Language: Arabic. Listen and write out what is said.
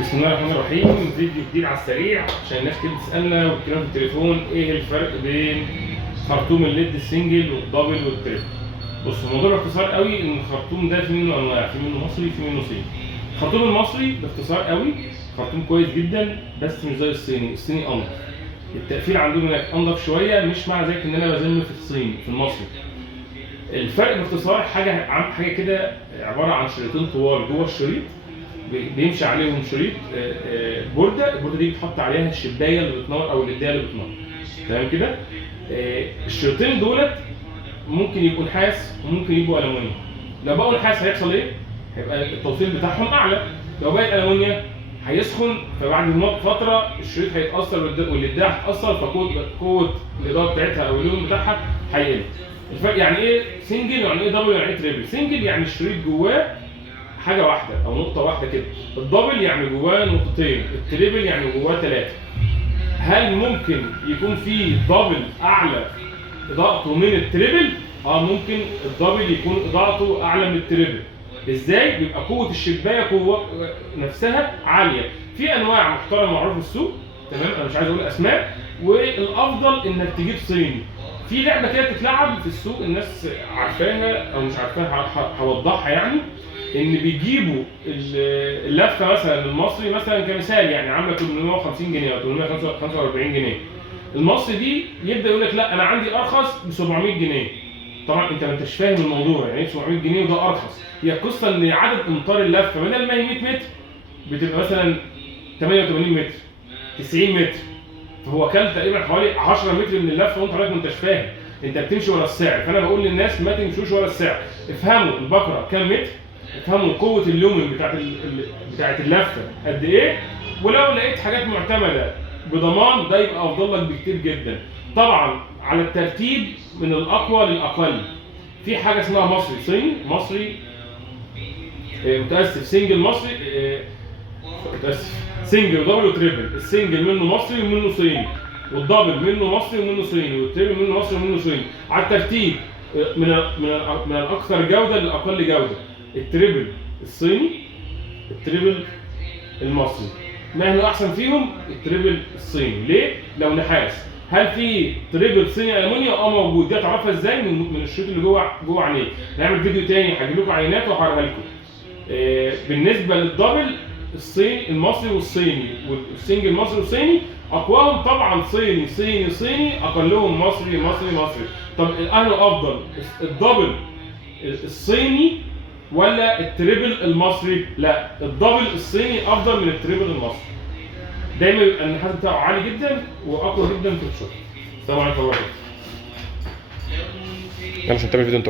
بسم الله الرحمن الرحيم. فيديو جديد على السريع عشان الناس كتير بتسالنا وبتكلمنا في التليفون ايه الفرق بين خرطوم الليد السنجل والدبل والتريبل. بص، الموضوع باختصار قوي ان الخرطوم ده في منه انواع، في منه مصري في منه صيني. الخرطوم المصري باختصار قوي خرطوم كويس جدا بس مش زي الصيني. الصيني انضف، التقفيل عندهم هناك انضف شويه، مش مع ذلك ان انا بذم في الصيني في المصري. الفرق باختصار حاجه كده عباره عن شريطين طوال جوه الشريط، بيمشي عليهم شريط البورده دي بتحط عليها الشبايه اللي بتنور او الليديه اللي بتنور. تمام كده؟ الشريطين دولت ممكن يبقوا نحاس وممكن يبقوا المونيوم. لو بقوا نحاس هيحصل ايه؟ هيبقى التوصيل بتاعهم اعلى. لو بقت المونيوم هيسخن، فبعد فتره الشريط هيتاثر والليديه هتتاثر، فقوه الاضاءه بتاعتها او اللون بتاعها هيقل. الفرق يعني ايه سنجل يعني ايه دبل يعني ايه تريبل؟ سنجل يعني الشريط جواه حاجه واحده او نقطه واحده كده، الدبل يعني جواه نقطتين، التريبل يعني جواه ثلاثه. هل ممكن يكون في دبل اعلى اضاءته من التريبل؟ ممكن الدبل يكون اضاءته اعلى من التريبل. ازاي؟ بيبقى قوه الشبايه نفسها عاليه. في انواع محترمه معروفه في السوق، تمام، انا مش عايز اقول اسماء، والافضل انك تجيب صيني. في لعبه كده بتتلعب في السوق الناس عارفاها او مش عارفاها، هوضحها يعني. ان بيجيبوا اللفه مثلا المصري مثلا كمثال يعني عامله 850 جنيه او 845 جنيه. المصري دي يبدا يقول لك لا انا عندي ارخص ب 700 جنيه. طبعا انت ما انتش فاهم الموضوع، يعني ايه 700 جنيه وده ارخص؟ هي القصه ان عدد امتار اللفه بدل ما هي 100 متر بتبقى مثلا 88 متر 90 متر، فهو كان تقريبا حوالي 10 متر من اللفه وانت حضرتك ما انتش فاهم، انت بتمشي ورا السعر. فانا بقول للناس ما تمشوش ورا السعر، افهموا البقره كام متر، افهموا قوه اللومن بتاعت اللفه قد ايه، ولو لقيت حاجات معتمده بضمان ده يبقى افضل لك بكتير جدا. طبعا على الترتيب من الاقوى للاقل. في حاجه اسمها مصري صيني، مصري متاسف سنجل مصري متاسف سنجل ودبل وتريبل. السنجل منه مصري ومنه صيني، والدبل منه مصري ومنه صيني، والتريبل منه مصري ومنه صيني. على الترتيب من الاكثر جوده للاقل جوده. التريبل الصيني، التريبل المصري. ما هو احسن فيهم؟ التريبل الصيني. ليه؟ لو نحاس. هل في تريبل صيني المونيوم؟ موجود. دي هتعرفها ازاي؟ من الشريط اللي جوه عينيه. نعمل فيديو تاني هجيب لكم عينات وهوريها لكم. بالنسبه للدبل الصيني المصري والصيني والسنجل المصري والصيني، اقواهم طبعا صيني صيني صيني، اقلهم مصري مصري مصري. طب انه افضل الدبل الصيني ولا التريبل المصري؟ لا، الدبل الصيني افضل من التريبل المصري. دايما يبقى النحاس بتاعه عالي جدا واقوى جدا في الشغل. السلام عليكم ورحمه الله. يلا عشان تعمل فيديو انت